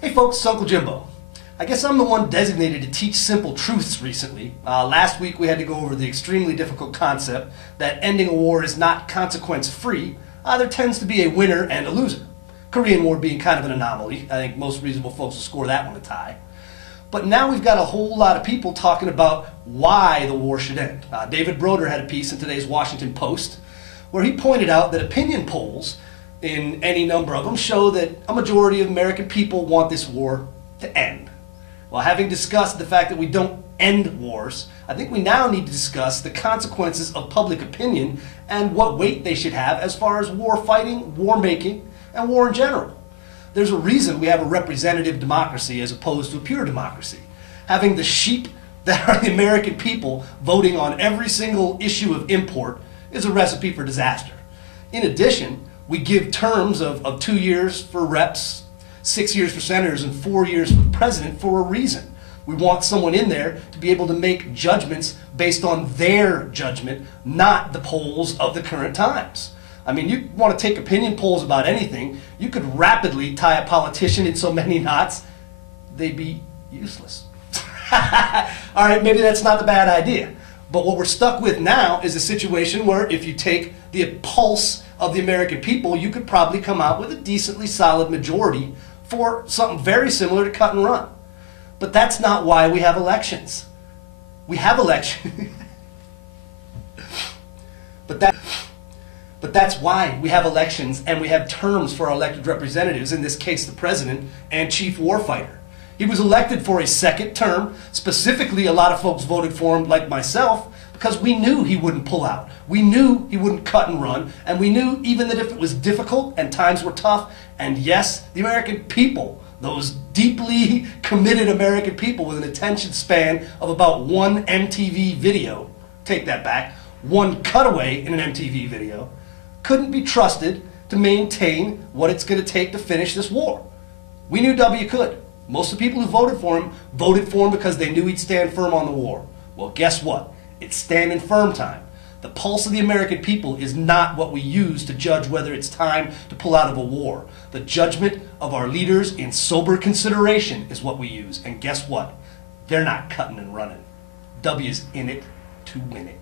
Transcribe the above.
Hey folks, it's Uncle Jimbo. I guess I'm the one designated to teach simple truths recently. Last week we had to go over the extremely difficult concept that ending a war is not consequence-free. There tends to be a winner and a loser. Korean War being kind of an anomaly. I think most reasonable folks will score that one a tie. But now we've got a whole lot of people talking about why the war should end. David Broder had a piece in today's Washington Post where he pointed out that opinion polls, in any number of them, show that a majority of American people want this war to end. Well, having discussed the fact that we don't end wars, I think we now need to discuss the consequences of public opinion and what weight they should have as far as war fighting, war making, and war in general. There's a reason we have a representative democracy as opposed to a pure democracy. Having the sheep that are the American people voting on every single issue of import is a recipe for disaster. In addition, we give terms of 2 years for reps, 6 years for senators, and 4 years for president for a reason. We want someone in there to be able to make judgments based on their judgment, not the polls of the current times. I mean, you want to take opinion polls about anything, you could rapidly tie a politician in so many knots, they'd be useless. All right, maybe that's not a bad idea. But what we're stuck with now is a situation where if you take the pulse of the American people, you could probably come out with a decently solid majority for something very similar to cut and run. But that's not why we have elections. We have elections. But that's why we have elections, and we have terms for our elected representatives, in this case the president and chief warfighter. He was elected for a second term. Specifically, a lot of folks voted for him, like myself, because we knew he wouldn't pull out. We knew he wouldn't cut and run, and we knew even that if it was difficult and times were tough, and yes, the American people, those deeply committed American people with an attention span of about one MTV video, take that back, one cutaway in an MTV video, couldn't be trusted to maintain what it's going to take to finish this war. We knew W could. Most of the people who voted for him because they knew he'd stand firm on the war. Well, guess what? It's standing firm time. The pulse of the American people is not what we use to judge whether it's time to pull out of a war. The judgment of our leaders in sober consideration is what we use. And guess what? They're not cutting and running. W's in it to win it.